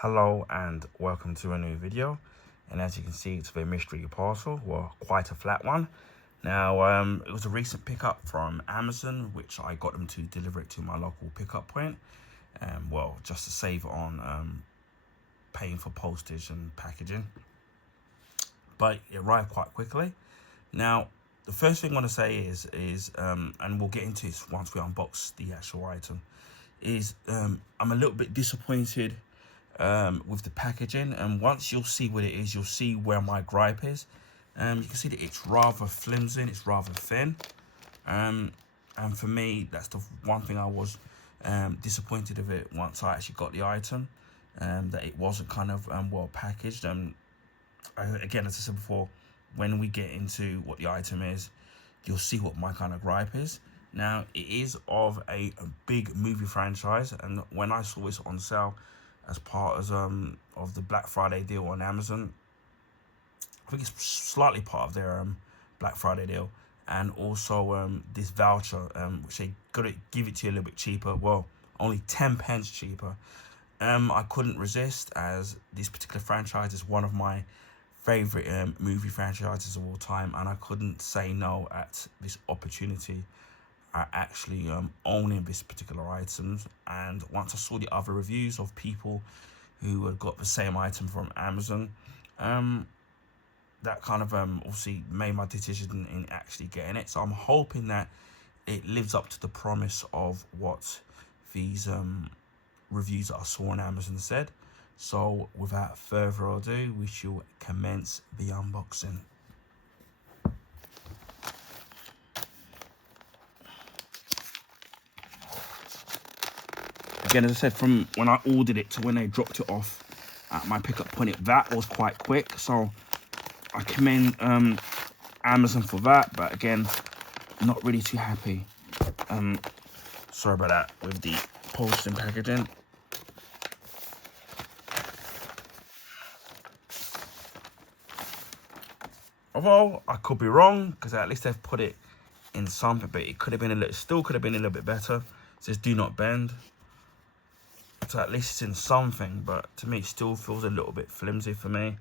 Hello and welcome to a new video, and as you can see, it's a mystery parcel, well, quite a flat one. Now it was a recent pickup from Amazon, which I got them to deliver it to my local pickup point, well, just to save on paying for postage and packaging, but it arrived quite quickly. Now the first thing I want to say is and we'll get into this once we unbox the actual item, is I'm a little bit disappointed with the packaging, and once you'll see what it is, you'll see where my gripe is. You can see that it's rather flimsy, it's rather thin, and for me, that's the one thing I was disappointed of it once I actually got the item, that it wasn't kind of well packaged. Again, as I said before, when we get into what the item is, you'll see what my kind of gripe is. Now, it is of a big movie franchise, and when I saw this on sale as part of the Black Friday deal on Amazon, I think it's slightly part of their Black Friday deal, and also this voucher, which they got to give it to you a little bit cheaper. Well, only 10 pence cheaper. I couldn't resist, as this particular franchise is one of my favorite movie franchises of all time, and I couldn't say no at this opportunity at actually owning this particular items. And once I saw the other reviews of people who had got the same item from Amazon, that kind of obviously made my decision in actually getting it. So I'm hoping that it lives up to the promise of what these reviews that I saw on Amazon said. So without further ado, we shall commence the unboxing. Again, as I said, from when I ordered it to when they dropped it off at my pickup point, that was quite quick. So I commend Amazon for that. But again, not really too happy. Sorry about that with the post and packaging. Although I could be wrong, because at least they've put it in something, but it could have been still could have been a little bit better. It says "Do not bend," so at least it's in something. But to me, it still feels a little bit flimsy for me.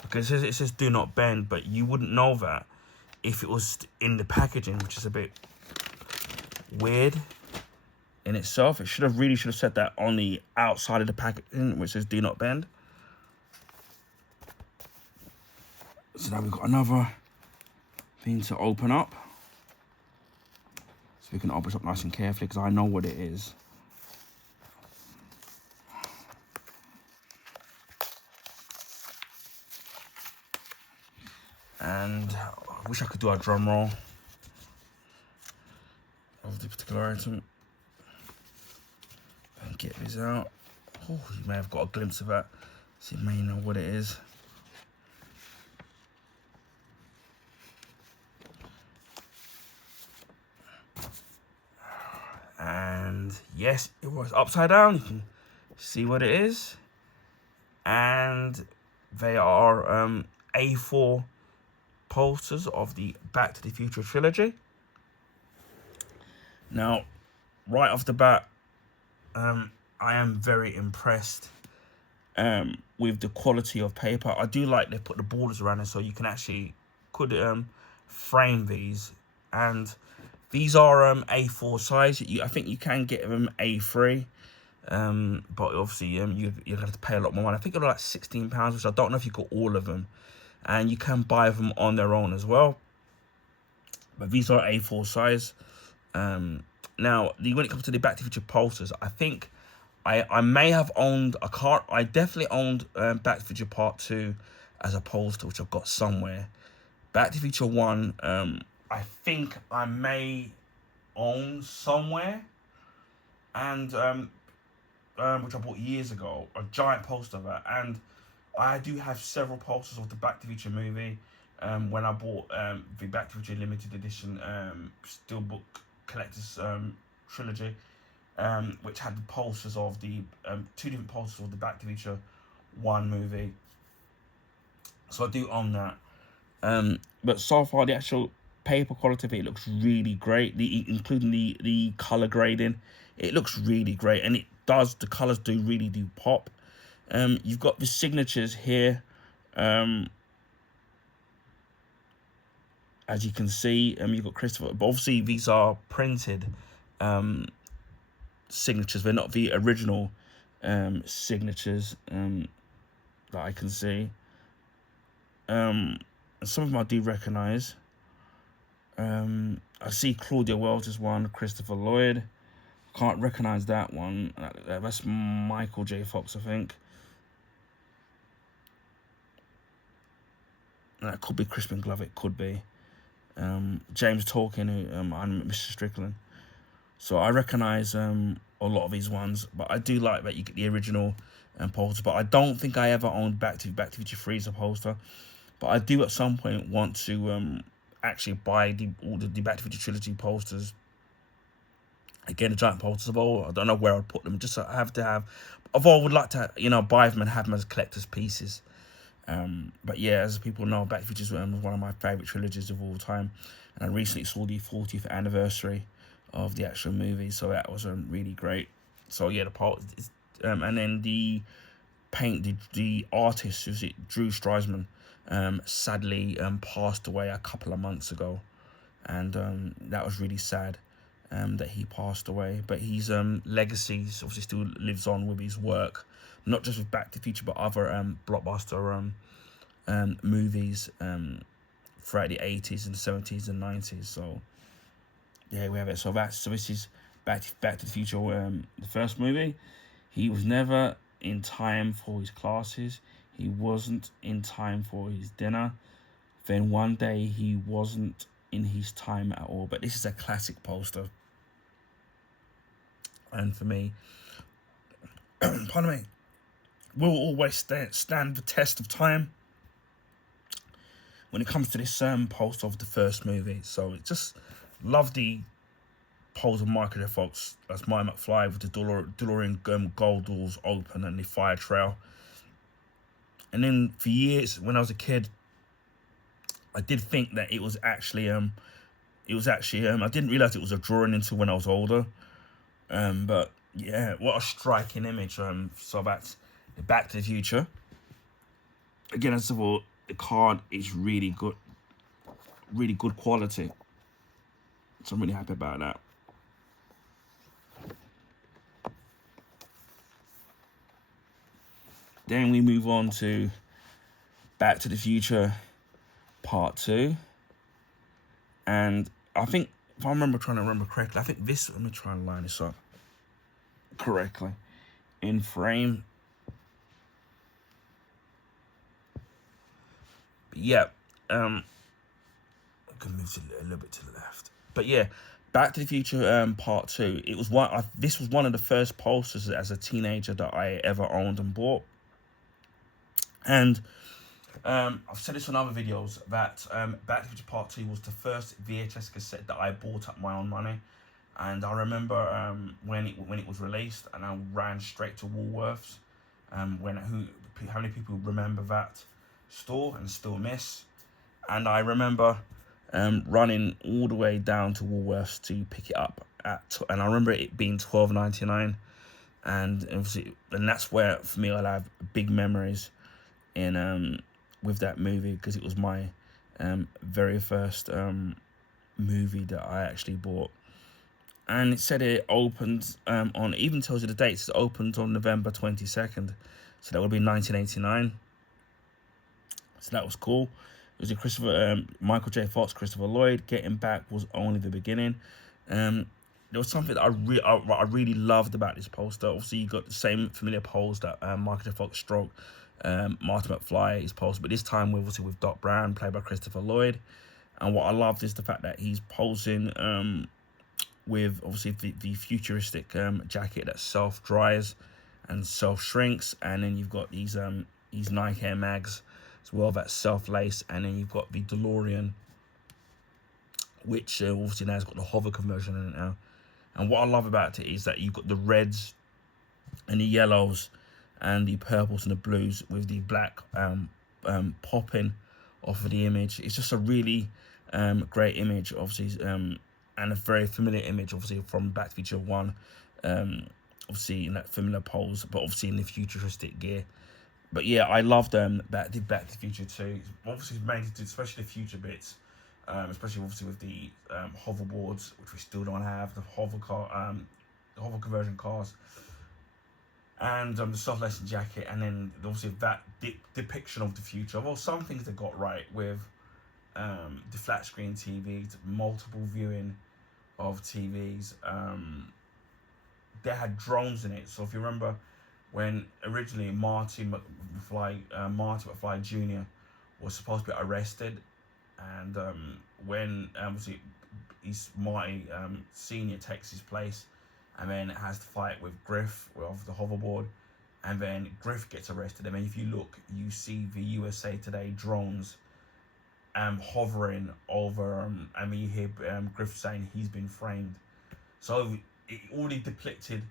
Because it says "Do not bend," but you wouldn't know that if it was in the packaging, which is a bit weird in itself. It should have said that on the outside of the packaging, which says "Do not bend." So now we've got another thing to open up. So we can open it up nice and carefully, because I know what it is. And I wish I could do a drum roll of the particular item and get this out. Oh, you may have got a glimpse of that, so you may know what it is. And yes, it was upside down. You can see what it is. And they are A4 posters of the Back to the Future trilogy. Now, right off the bat, I am very impressed with the quality of paper. I do like they put the borders around it, so you can actually frame these. And these are A4 size. I think you can get them A3, but obviously you have to pay a lot more money. I think they're like £16, which I don't know if you got all of them, and you can buy them on their own as well. But these are A4 size. Now, when it comes to the Back to the Future posters, I think I may have owned a car. I definitely owned Back to the Future Part 2 as a poster, which I've got somewhere. Back to the Future 1, I think I may own somewhere, and which I bought years ago, a giant poster of that. And I do have several posters of the Back to the Future movie. When I bought the Back to the Future limited edition steelbook collector's trilogy, which had the posters of the two different posters of the Back to the Future 1 movie. So I do own that. But so far, the actual paper quality of it looks really great. Including the color grading, it looks really great, and the colors really do pop. You've got the signatures here, as you can see. You've got Christopher, but obviously these are printed signatures. They're not the original signatures that I can see. Some of them I do recognize. I see Claudia Wells is one, Christopher Lloyd. Can't recognize that one. That's Michael J. Fox, I think. That could be Crispin Glover. It could be James Tolkien, who I'm Mr. Strickland. So I recognize a lot of these ones, but I do like that you get the original poster. But I don't think I ever owned Back to Future 3's poster. But I do at some point want to actually buy all the Back to Future trilogy posters. Again, the giant posters of all. I don't know where I'd put them. Just I have to have. Although I would like to, buy them and have them as collector's pieces. But yeah, as people know, Back to the Future was one of my favourite trilogies of all time. And I recently saw the 40th anniversary of the actual movie, so that was really great. So yeah, the part, and then the artist, who's it, Drew Streisman, sadly passed away a couple of months ago, and that was really sad that he passed away. But his legacy obviously still lives on with his work, not just with Back to the Future, but other blockbuster movies throughout the 80s and 70s and 90s. So yeah, we have it. So this is Back to the Future, the first movie. He was never in time for his classes. He wasn't in time for his dinner. Then one day he wasn't in his time at all. But this is a classic poster. And for me, pardon me, will always stand the test of time when it comes to this poster of the first movie. So it just love the pose of Michael J. Fox as Marty McFly with the DeLorean gold doors open and the fire trail. And then for years, when I was a kid, I did think that it was actually I didn't realize it was a drawing until when I was older. But yeah, what a striking image. So that's Back to the Future. Again, as of all, the card is really good quality. So I'm really happy about that. Then we move on to Back to the Future Part 2. And I think, if I trying to remember correctly, I think this, let me try and line this up correctly. In frame. But yeah, I can move a little bit to the left. But yeah, Back to the Future Part 2. It was this was one of the first posters as a teenager that I ever owned and bought. And I've said this on other videos that Back to the Future Part 2 was the first VHS cassette that I bought at my own money. And I remember when it was released, and I ran straight to Woolworths. How many people remember that store and still miss? And I remember running all the way down to Woolworths to pick it up and I remember it being $12.99, and obviously, and that's where for me I'll have big memories in with that movie, because it was my very first movie that I actually bought. And it said it opened on, even tells you the dates, it opened on November 22nd, so that would be 1989. So that was cool. It was a Michael J. Fox, Christopher Lloyd. Getting Back was only the beginning. There was something that I really loved about this poster. Obviously, you got the same familiar pose that Michael J. Fox stroke Marty McFly is posed, but this time obviously with Doc Brown, played by Christopher Lloyd. And what I loved is the fact that he's posing with obviously the futuristic jacket that self dries and self shrinks, and then you've got these Nike Air Mags as well that self lace, and then you've got the DeLorean, which obviously now has got the hover conversion in it now. And what I love about it is that you've got the reds and the yellows and the purples and the blues with the black popping off of the image. It's just a really great image, obviously, and a very familiar image, obviously, from Back to the Future 1, obviously in that familiar pose, but obviously in the futuristic gear. But yeah, I loved Back to the Future 2. Obviously mainly, especially the future bits, especially obviously with the hoverboards, which we still don't have, the hover conversion cars, and the soft lesson jacket, and then obviously that depiction of the future. Well, some things they got right with the flat screen TVs, multiple viewing of TVs. They had drones in it, so if you remember when originally Marty McFly Jr. was supposed to be arrested, and when obviously Marty Senior takes his place, and then it has to fight with Griff of the hoverboard, and then Griff gets arrested. And then if you look, you see the USA Today drones hovering over, and you hear Griff saying he's been framed. So it already depicted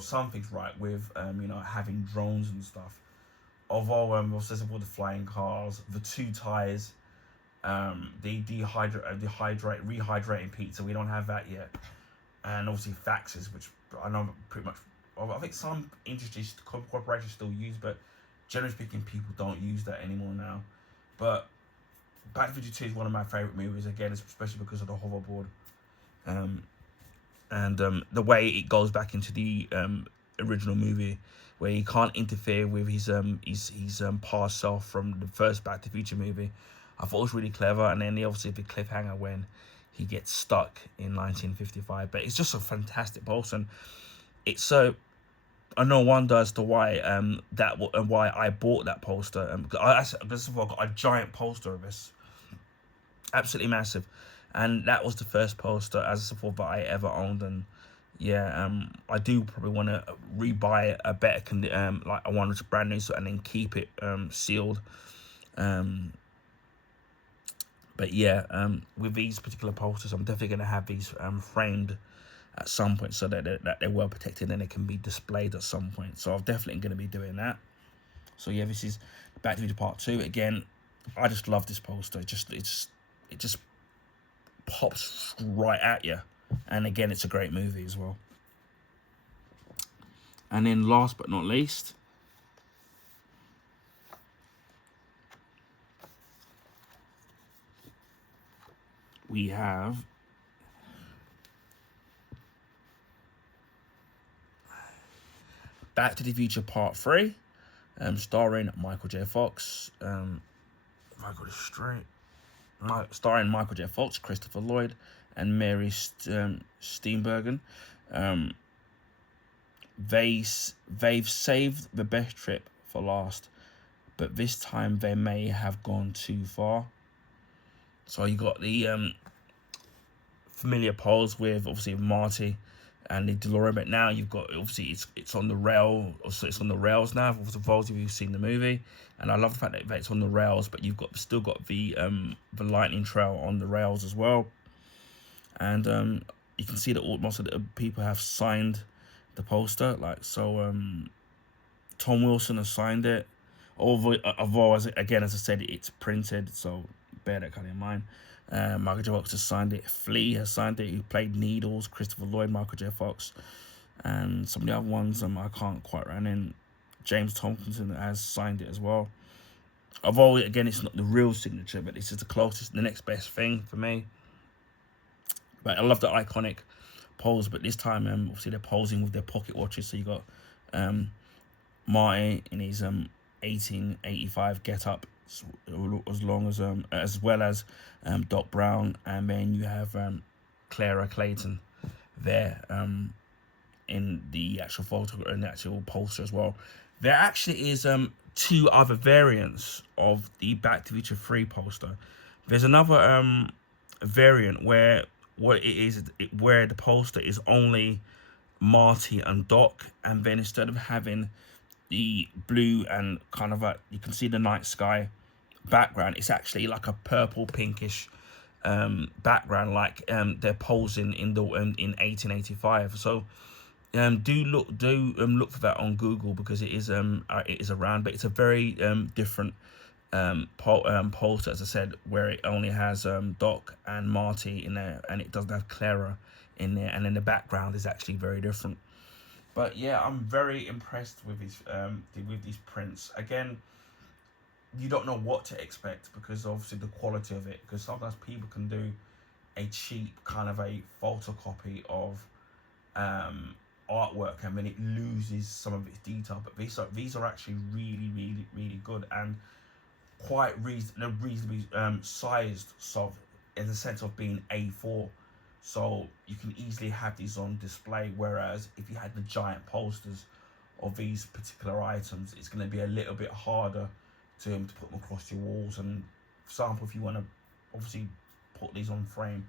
something's right with having drones and stuff. Although with the flying cars, the 2 tires, the rehydrating pizza, we don't have that yet, and obviously faxes, which I know pretty much. I think some industries, corporations still use, but generally speaking, people don't use that anymore now. But Back to the Future 2 is one of my favorite movies, again, especially because of the hoverboard. And the way it goes back into the original movie, where he can't interfere with his past self from the first Back to the Future movie, I thought it was really clever. And then obviously the cliffhanger when he gets stuck in 1955. But it's just a fantastic poster, and it's so. I no wonder as to why why I bought that poster. I've got a giant poster of this, absolutely massive. And that was the first poster as a support that I ever owned. And yeah, I do probably want to rebuy a better like I wanted to brand new, and then keep it sealed. But yeah, with these particular posters, I'm definitely going to have these framed at some point, so that they're well protected and they can be displayed at some point. So I'm definitely going to be doing that. So yeah, this is Back to the Future Part 2. Again, I just love this poster. It just pops right at you, and again, it's a great movie as well. And then last but not least, we have Back to the Future Part 3, starring Michael J. Fox, starring Michael J. Fox, Christopher Lloyd, and Mary Steenburgen. They've saved the best trip for last, but this time they may have gone too far. So you got the familiar pose with obviously Marty and the DeLorean, but now you've got obviously it's on the rail, so it's on the rails now. For those of you who've seen the movie, and I love the fact that it's on the rails, but you've still got the lightning trail on the rails as well. And you can see that most of the people have signed the poster, like so. Tom Wilson has signed it, although as I said, it's printed, so bear that kind of in mind. Michael J. Fox has signed it. Flea has signed it. He played Needles, Christopher Lloyd, Michael J. Fox, and some of the other ones I can't quite run in. James Tompkinson has signed it as well. Although again, it's not the real signature, but this is the closest, the next best thing for me. But I love the iconic pose. But this time, obviously they're posing with their pocket watches. So you got Marty in his 1885 get-up, as well as Doc Brown, and then you have Clara Clayton there in the actual photo and the actual poster as well. There actually is 2 other variants of the Back to the Future 3 poster. There's another variant where where the poster is only Marty and Doc, and then instead of having the blue and kind of you can see the night sky background, it's actually like a purple pinkish background, like they're posing in 1885. So do look for that on Google, because it is around, but it's a very different poster, as I said, where it only has Doc and Marty in there, and it doesn't have Clara in there, and then the background is actually very different. But yeah, I'm very impressed with these prints. Again, you don't know what to expect because obviously the quality of it, because sometimes people can do a cheap kind of a photocopy of artwork and then it loses some of its detail. But these are actually really good and quite reasonably sized, so in the sense of being A4, so you can easily have these on display. Whereas if you had the giant posters of these particular items, it's going to be a little bit harder to put them across your walls. And for example, if you want to obviously put these on frame,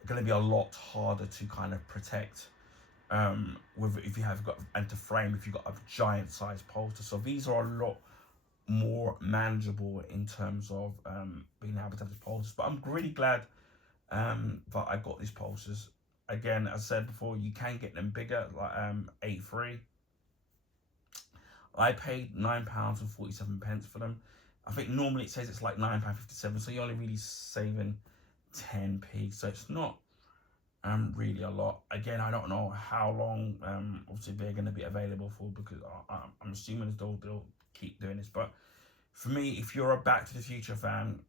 it's going to be a lot harder to kind of protect with if you have got, and to frame if you've got a giant size poster. So these are a lot more manageable in terms of being able to have these posters. But I'm really glad that I got these posters. Again, as I said before, you can get them bigger, like A3. I paid £9.47 for them. I think normally it says it's like £9.57, so you're only really saving 10p. So it's not really a lot. Again, I don't know how long obviously they're going to be available for, because I'm assuming they'll keep doing this. But for me, if you're a Back to the Future fan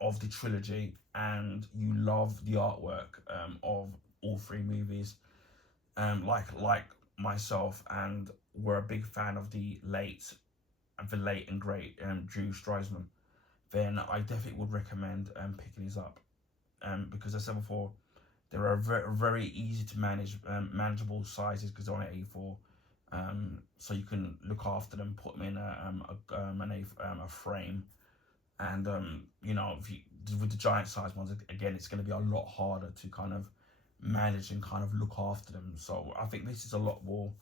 of the trilogy and you love the artwork of all three movies, like myself, and were a big fan of the late and great Drew Struzan, then I definitely would recommend picking these up. Because as I said before, they are very easy to manage, manageable sizes, because they're on an A4. So you can look after them, put them in a frame, and you know, with the giant size ones, again, it's going to be a lot harder to kind of manage and kind of look after them. So I think this is a lot more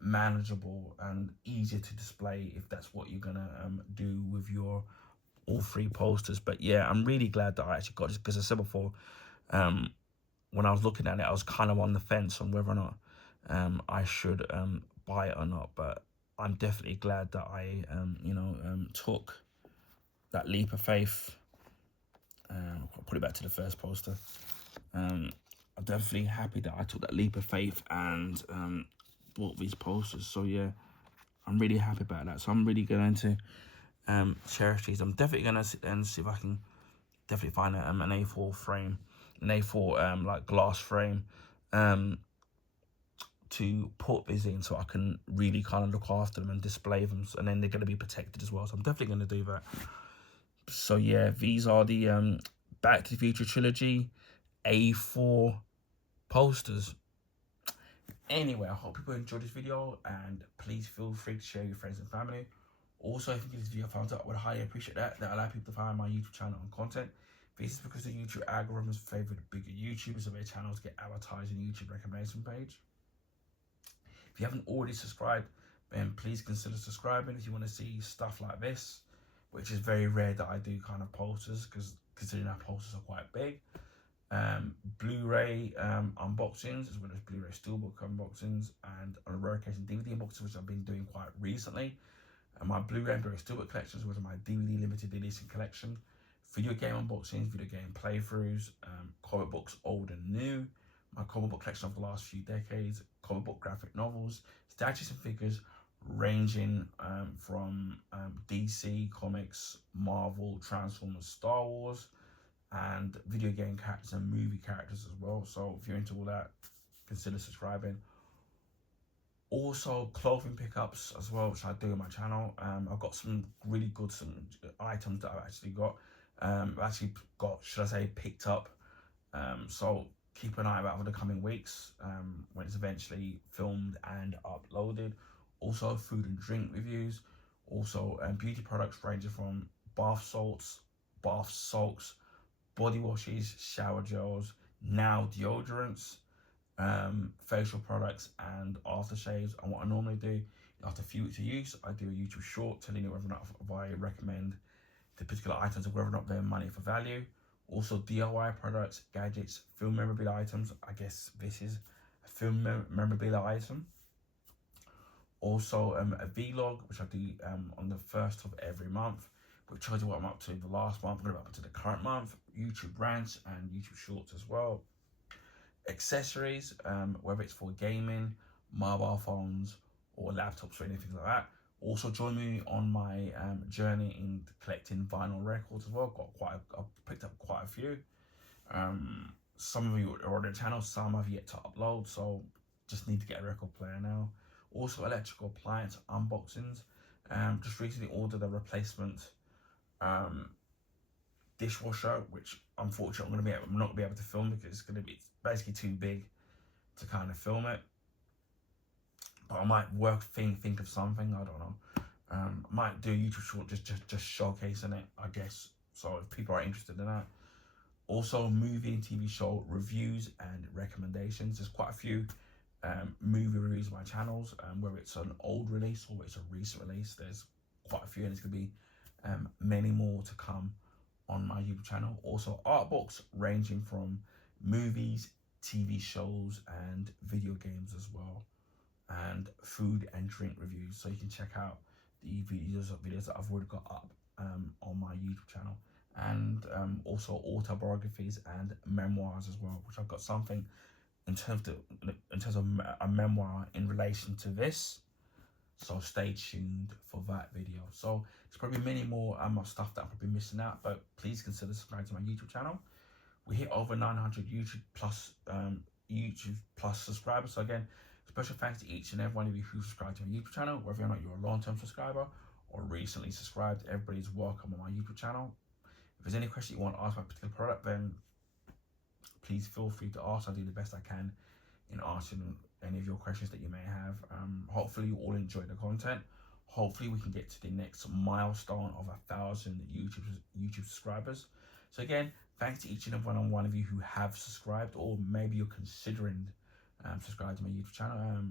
manageable and easier to display if that's what you're gonna do with your all three posters. But yeah, I'm really glad that I actually got this, because I said before, when I was looking at it, I was kind of on the fence on whether or not I should buy it or not. But I'm definitely glad that I took that leap of faith. I'll put it back to the first poster. I'm definitely happy that I took that leap of faith and bought these posters. So yeah, I'm really happy about that. So I'm really going to cherish these. I'm definitely going to sit there and see if I can definitely find an A4 frame, an A4 like glass frame to put these in, so I can really kind of look after them and display them, and then they're going to be protected as well. So I'm definitely going to do that. So yeah, these are the Back to the Future trilogy A4 posters. Anyway, I hope people enjoyed this video, and please feel free to share with your friends and family. Also, if you give this video a thumbs up, I would highly appreciate that. That allows people to find my YouTube channel and content. This is because the YouTube algorithms favour the bigger YouTubers, so their channels get advertised in the YouTube recommendation page. If you haven't already subscribed, then please consider subscribing if you want to see stuff like this, which is very rare that I do kind of posters, because considering our posters are quite big. Blu-ray unboxings, as well as Blu-ray Steelbook unboxings, and on a rare occasion DVD unboxings, which I've been doing quite recently. And my Blu-ray and Blu-ray Steelbook collections, which are my DVD limited edition collection. Video game unboxings, video game playthroughs, comic books old and new, my comic book collection of the last few decades, comic book graphic novels, statues and figures ranging from DC Comics, Marvel, Transformers, Star Wars, and video game characters and movie characters as well. So if you're into all that, consider subscribing. Also, clothing pickups as well, which I do on my channel. I've got some really good items that I've actually got. Should I say, picked up. So keep an eye out for the coming weeks when it's eventually filmed and uploaded. Also, food and drink reviews. Also, beauty products ranging from bath salts, bath salts, body washes, shower gels, now deodorants, facial products, and aftershaves. And what I normally do, after a few weeks of use, I do a YouTube short telling you whether or not if I recommend the particular items and whether or not they're money for value. Also, DIY products, gadgets, film memorabilia items. I guess this is a film memorabilia item. Also, a vlog, which I do on the 1st of every month, which tells you what I'm up to the last month, what I'm up to the current month, YouTube rants and YouTube shorts as well. accessories, whether it's for gaming, mobile phones, or laptops or anything like that. Also join me on my journey in collecting vinyl records as well. I've picked up quite a few. Some of you are on the channel, some have yet to upload, so just need to get a record player now. Also electrical appliance unboxings. Just recently ordered a replacement dishwasher, which unfortunately I'm not gonna be able to film because it's basically too big to kind of film it. But I might think of something, I don't know. I might do a YouTube short just showcasing it, I guess. So if people are interested in that. Also movie and TV show reviews and recommendations. There's quite a few movie reviews on my channels, whether it's an old release or it's a recent release. There's quite a few, and there's gonna be many more to come on my YouTube channel. Also art books ranging from movies, TV shows, and video games as well, and food and drink reviews. So you can check out the videos that I've already got up on my YouTube channel, and also autobiographies and memoirs as well, which I've got something in terms of a memoir in relation to this. So stay tuned for that video. So there's probably many more stuff that I'm probably missing out, but please consider subscribing to my YouTube channel. We hit over 900 YouTube plus subscribers. So again, special thanks to each and every one of you who subscribe to my YouTube channel, whether or not you're a long-term subscriber or recently subscribed. Everybody's welcome on my YouTube channel. If there's any question you want to ask about a particular product, then please feel free to ask. I'll do the best I can in answering any of your questions that you may have. Hopefully you all enjoy the content. Hopefully we can get to the next milestone of 1,000 YouTube subscribers. So again, thanks to each and every one of you who have subscribed, or maybe you're considering subscribing to my YouTube channel.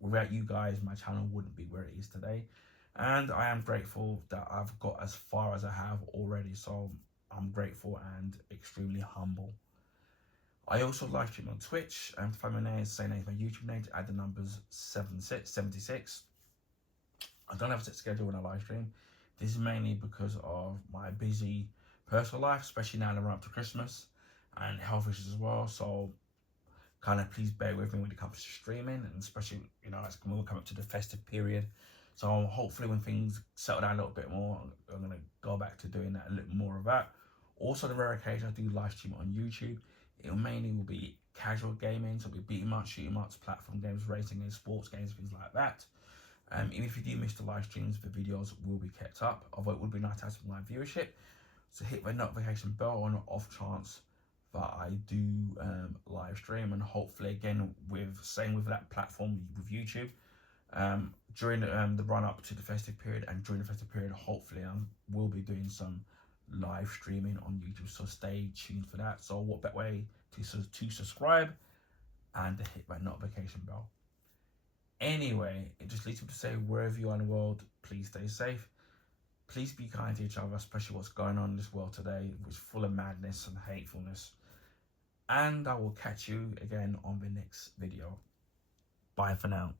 Without you guys, my channel wouldn't be where it is today. And I am grateful that I've got as far as I have already. So I'm grateful and extremely humble. I also live stream on Twitch, and find my name, same name as my YouTube name, to add the numbers 76. I don't have a set schedule when I live stream. This is mainly because of my busy personal life, especially now that we're up to Christmas, and health issues as well. So kind of please bear with me when it comes to streaming, and especially, you know, when we come up to the festive period. So hopefully when things settle down a little bit more, I'm going to go back to doing that, a little more of that. Also, the rare occasion I do live stream on YouTube, it mainly will be casual gaming, so it'll be beat 'em up, shoot 'em ups, platform games, racing games, sports games, things like that. Even if you do miss the live streams, the videos will be kept up, although it would be nice to have some live viewership. So hit the notification bell on the off chance that I do live stream, and hopefully again with that platform with YouTube, during the run up to the festive period and during the festive period, hopefully I will be doing some live streaming on YouTube. So stay tuned for that. So what better way to subscribe and to hit that notification bell. Anyway, it just leads me to say, wherever you are in the world, please stay safe. Please be kind to each other, especially what's going on in this world today, which is full of madness and hatefulness. And I will catch you again on the next video. Bye for now.